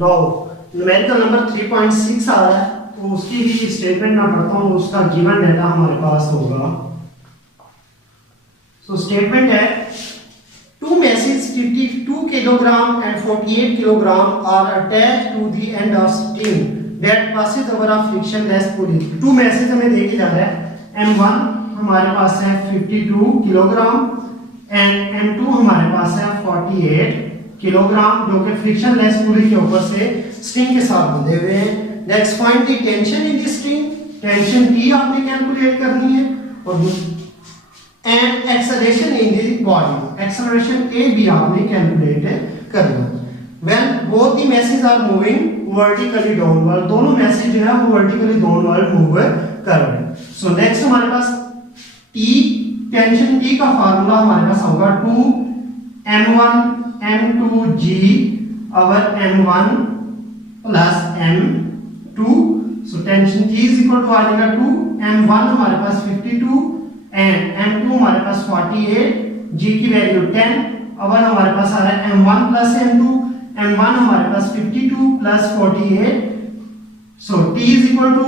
No numerical number 3.6 आ रहा है, तो उसकी भी स्टेटमेंट मैं पढ़ता हूँ। उसका गिवन डाटा हमारे पास होगा। सो स्टेटमेंट है, two meshes 52 kilogram and 48 kilogram are attached to the end of string that passes over a frictionless pulley। two meshes हमें देखे जा रहा है। M1 हमारे पास है 52 किलोग्राम एंड M2 हमारे पास है 48 किलोग्राम, जो कि फ्रिक्शनलेस पुली के ऊपर से स्ट्रिंग के साथ बंधे हुए हैं। Next find the tension in the string. Tension T आपने कैलकुलेट करनी है और and acceleration in the body, acceleration A भी आपने कैलकुलेट करना है। When both the masses are moving vertically downward, दोनों मैसेज जो है वो वर्टिकली डाउनवर्ड मूव कर रहे हैं। सो नेक्स्ट हमारे पास T, टेंशन T का फार्मूला हमारे पास होगा 2m1 m2g over m1 plus m2। So tension T is equal to आ जाएगा 2m1 हमारे पास 52 एंड m2 हमारे पास 48, g की वैल्यू 10 और हमारे पास आ रहा है m1 प्लस m2। m1 हमारे पास 52 plus 48, so t is equal to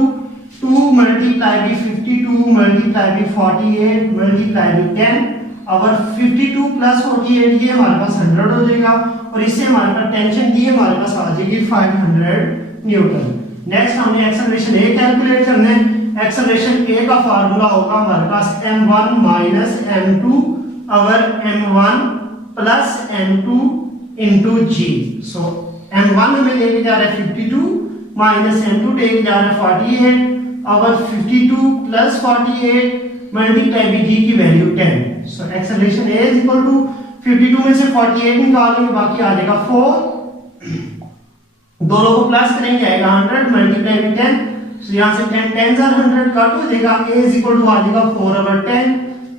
2 multiply by 52 multiply by 48 multiply by 10 और 52 प्लस 48 ये हमारे पास 100 हो जाएगा और इससे हमारे पास टेंशन दी हमारे पास आ जाएगी 500 न्यूटन। नेक्स्ट हमने एक्सेलरेशन A कैलकुलेट करना है। एक्सेलरेशन A का फार्मूला होगा हमारे पास m1 माइनस m2 और m1 plus m2 into g। सो m1 हमें लेके जा रहा है 52 माइनस m2 लेके जा रहा है 48 और 52 प्लस 48 मल्टीप्लाई बाय g की value 10। So acceleration A is equal to 52 में से 48 निकालेंगे, बाकी आ जाएगा 4, दोनों को प्लस करेंगे आएगा 100 मल्टीप्लाई बाय 10। सो यहां से 10 10 100 कट हो जाएगा, A इज इक्वल टू आ जाएगा 4/10।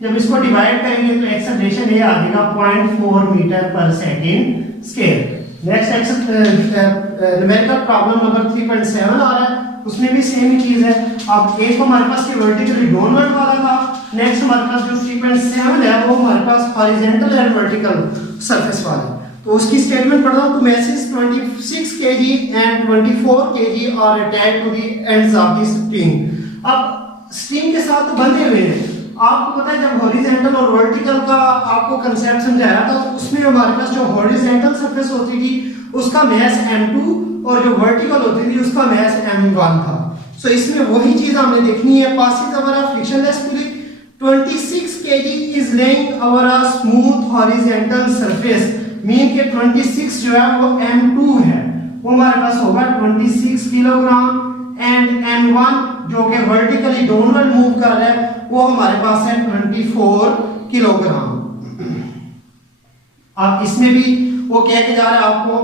जब इसको डिवाइड करेंगे तो एक्सेलरेशन A आ जाएगा 0.4 मीटर पर second square. Next numerical problem number 3.7 आ रहा है, उसमें भी सेम ही चीज है। अब एक हमारे पास के वर्टिकली डाउनवर्ड वाला था, नेक्स्ट हमारे पास जो 3.7 है वो हमारे पास हॉरिजॉन्टल एंड वर्टिकल सरफेस वाला। तो उसकी स्टेटमेंट पढ़ रहा हूं। Two masses 26 kg and 24 kg are attached to the ends of the string. अब स्ट्रिंग के साथ बंधे हुए हैं। आपको पता है जब हॉरिजॉन्टल और वर्टिकल का आपको कांसेप्ट समझाया था तो उसमें हमारे पास जो हॉरिजॉन्टल सरफेस होती थी उसका मैस m2 और जो वर्टिकल होती थी उसका मैस m1 था। सो इसमें वही चीज हमने देखनी है। Passing over a frictionless pulley 26 kg is laying over a smooth horizontal surface, mean के 26 जो है वो m2 है, वो हमारे पास होगा 26 किलोग्राम एंड m1 जो कि वर्टिकली डाउनवर्ड मूव कर रहा है वो हमारे पास है 24 किलोग्राम। अब इसमें भी वो क्या कह जा रहा है आपको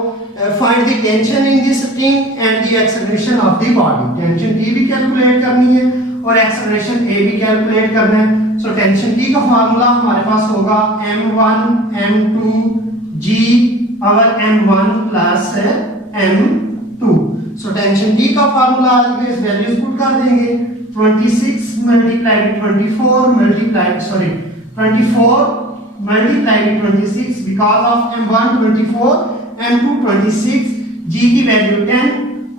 find the tension in the string and the acceleration of the body. Tension T भी कैलकुलेट करनी है और एक्सेलरेशन A भी कैलकुलेट करना है। सो टेंशन T का फार्मूला हमारे पास होगा m1 m2 g और m1 plus m2। So tension T का फार्मूला इस वैल्यूज पुट कर देंगे। 26 multiply by 24 multiply 24 multiply by 26 because of m1 24 m2 26, g की वैल्यू 10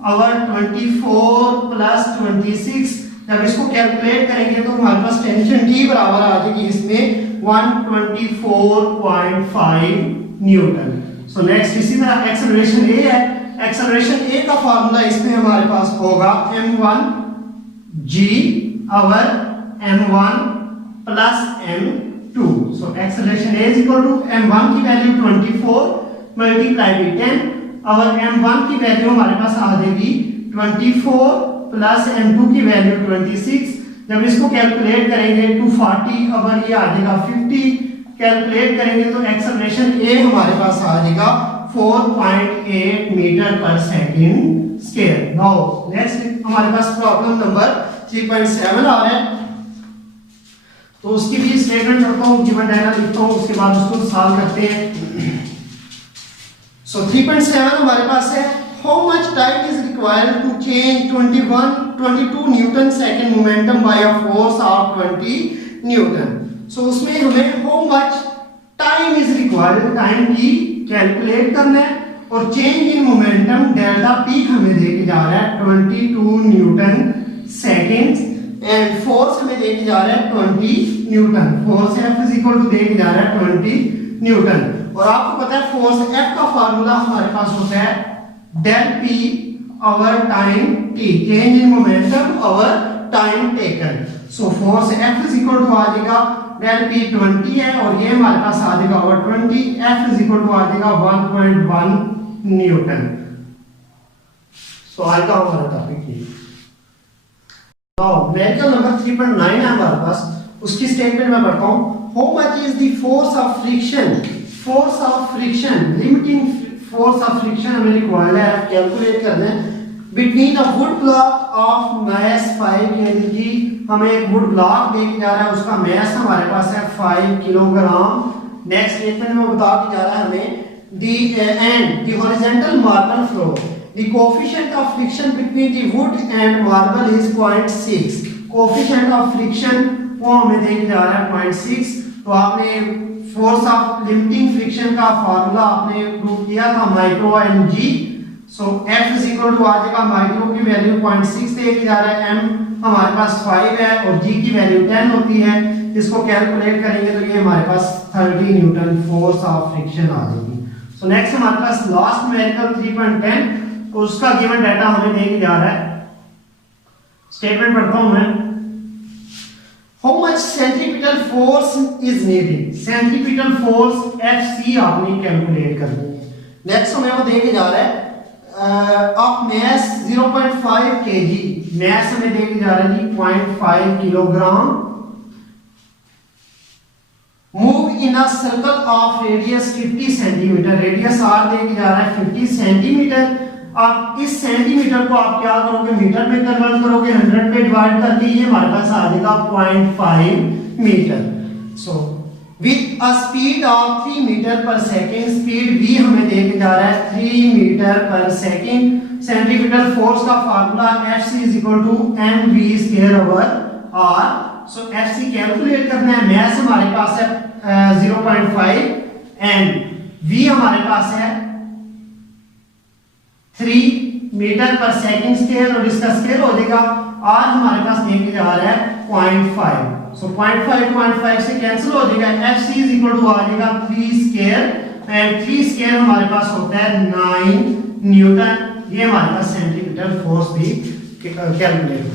और 24 प्लस 26। जब इसको कैलकुलेट करेंगे तो हमारे पास टेंशन T बराबर आ जाएगी इसमें 124.5 न्यूटन। सो नेक्स्ट इसी तरह एक्सेलरेशन A है। एक्सेलरेशन A का फार्मूला इसमें हमारे पास होगा m1 g और m1 plus m2। So acceleration A is equal to m1 की वैल्यू 24 मल्टीप्लाई बाय 10 और m1 की वैल्यू हमारे पास आ जाएगी 24 प्लस m2 की वैल्यू 26। जब इसको कैलकुलेट करेंगे 240 और ये आ जाएगा 50, कैलकुलेट करेंगे तो एक्सेलरेशन A हमारे पास आ जाएगा 4.8 मीटर पर सेकंड स्क्वायर। नाउ नेक्स्ट हमारे पास प्रॉब्लम नंबर 3.7 आ रहा है, तो उसकी भी स्टेटमेंट करता हूं, गिवन डाटा लिखता हूं, उसके बाद उसको सॉल्व करते हैं। सो 3.7 हमारे पास है, how much time is required to change 22 newton second momentum by a force of 20 newton. So उसमें हमें how much time is required, time की कैलकुलेट करना है और change in momentum delta P हमें देके जा रहा है 22 न्यूटन सेकेंड्स एंड फोर्स हमें देके जा रहा है 20 newton. Force F is equal to देके जा रहा है 20 न्यूटन। और आपको पता है फोर्स F का फार्मूला हमारे पास होता है del P over time T, change in momentum over time taken. So force F is equal to आ जाएगा डेल P 20 है और ये हमारे पास आ जाएगा over 20, F is equal to आ जाएगा 1.1 न्यूटन। सो आज का हमारा टॉपिक ये। नाउ मेरिकल नंबर 3.9 है हमारे पास, उसकी स्टेटमेंट में पढ़ता हूं। How much is the force of friction, force of friction, limiting force of friction हमें रिक्वायर्ड है कैलकुलेट करना है between a would block of mass 5 kg। हमें एक वुड ब्लॉक देके जा रहा है, उसका मास हमारे पास है 5 किलोग्राम। नेक्स्ट स्टेटमेंट में बता के जा रहा है हमें the horizontal marble floor, the coefficient of friction between the wood and marble is 0.6। coefficient of friction वो हमें देके जा रहा है 0.6। तो आपने फोर्स ऑफ लिमिटिंग फ्रिक्शन का फार्मूला आपने प्रूव किया था micro and G. So F is equal to आ जाएगा माइक्रो की वैल्यू 0.6 देके जा रहा है, M हमारे पास 5 है और G की वैल्यू 10 होती है। इसको कैलकुलेट करेंगे तो ये हमारे पास 30 न्यूटन फोर्स ऑफ फ्रिक्शन आ जाएगी। सो नेक्स्ट हमारे पास लास्ट न्यूमेरिकल 3.10, उसका गिवन डाटा हमें देके जा रहा है। स्टेटमेंट पढ़ता हूं मैं। How much centripetal force is needed, centripetal force FC आपने कैलकुलेट करनी है। नेक्स्ट हमें वो देके जा रहा है ऑफ मास 0.5 kg, मास हमें देके जा रहा है जी 0.5 kilogram. Move in a circle of radius 50 centimetre, radius R देके जा रहा है 50 सेंटीमीटर। आप इस सेंटीमीटर को आप क्या करोगे, मीटर में कन्वर्ट करोगे, 100 पे डिवाइड करके ये हमारे पास आ जाएगा 0.5 metre. So with a speed of 3 metre per second, speed v हमें देके जा रहा है 3 metre per second. Centripetal force का formula Fc is equal to mv square over r। So Fc calculate करना है, मास हमारे पास है 0.5 एंड v हमारे पास है 3 मीटर पर सेकंड स्केल और इसका स्केल हो जाएगा r हमारे पास देके जा रहा है 0.5। सो 0.5 से कैंसिल हो जाएगा, Fc इज इक्वल टू आ जाएगा 3 स्केल एंड 3 स्केल हमारे पास होता है 9 न्यूटन। ये हमारे पास सेंट्रीपिटल फोर्स भी कैलकुलेट